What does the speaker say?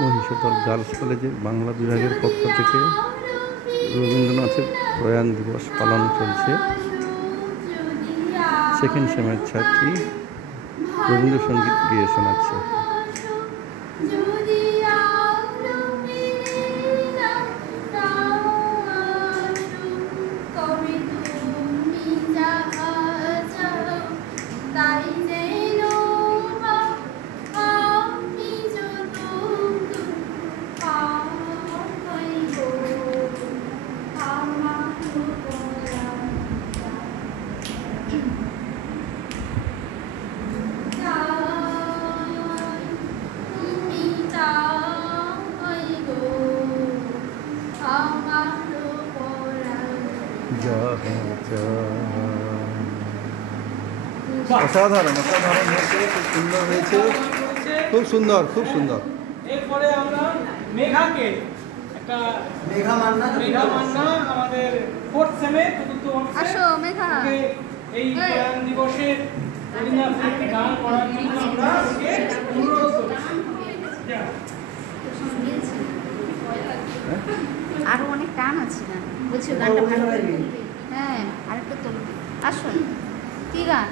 Mahishadal girls কলেজের বাংলা বিভাগের পক্ষ থেকে রবীন্দ্রনাথের প্রয়াণ দিবস পালন চলছে। সেকেন্ড সেমের ছাত্রী রবীন্দ্রসঙ্গীত গেয়ে শোনাচ্ছে। অসাধারণ অসাধারণ হয়েছে, খুব সুন্দর হয়েছে, খুব সুন্দর খুব সুন্দর। এরপরে আমরা মেঘাকে একটা মেঘা মান্না আমাদের ফোর্থ সেমে চতুর্থ বর্ষে এই প্রয়াণ দিবসে রবীন্দ্রনাথের একটি গান করার জন্য আমরা ওকে অনুরোধ করছি। আরো অনেক টান আছে না, বলছি গানটা ভালো। হ্যাঁ, আরেকটা তো আসুন। কি গান?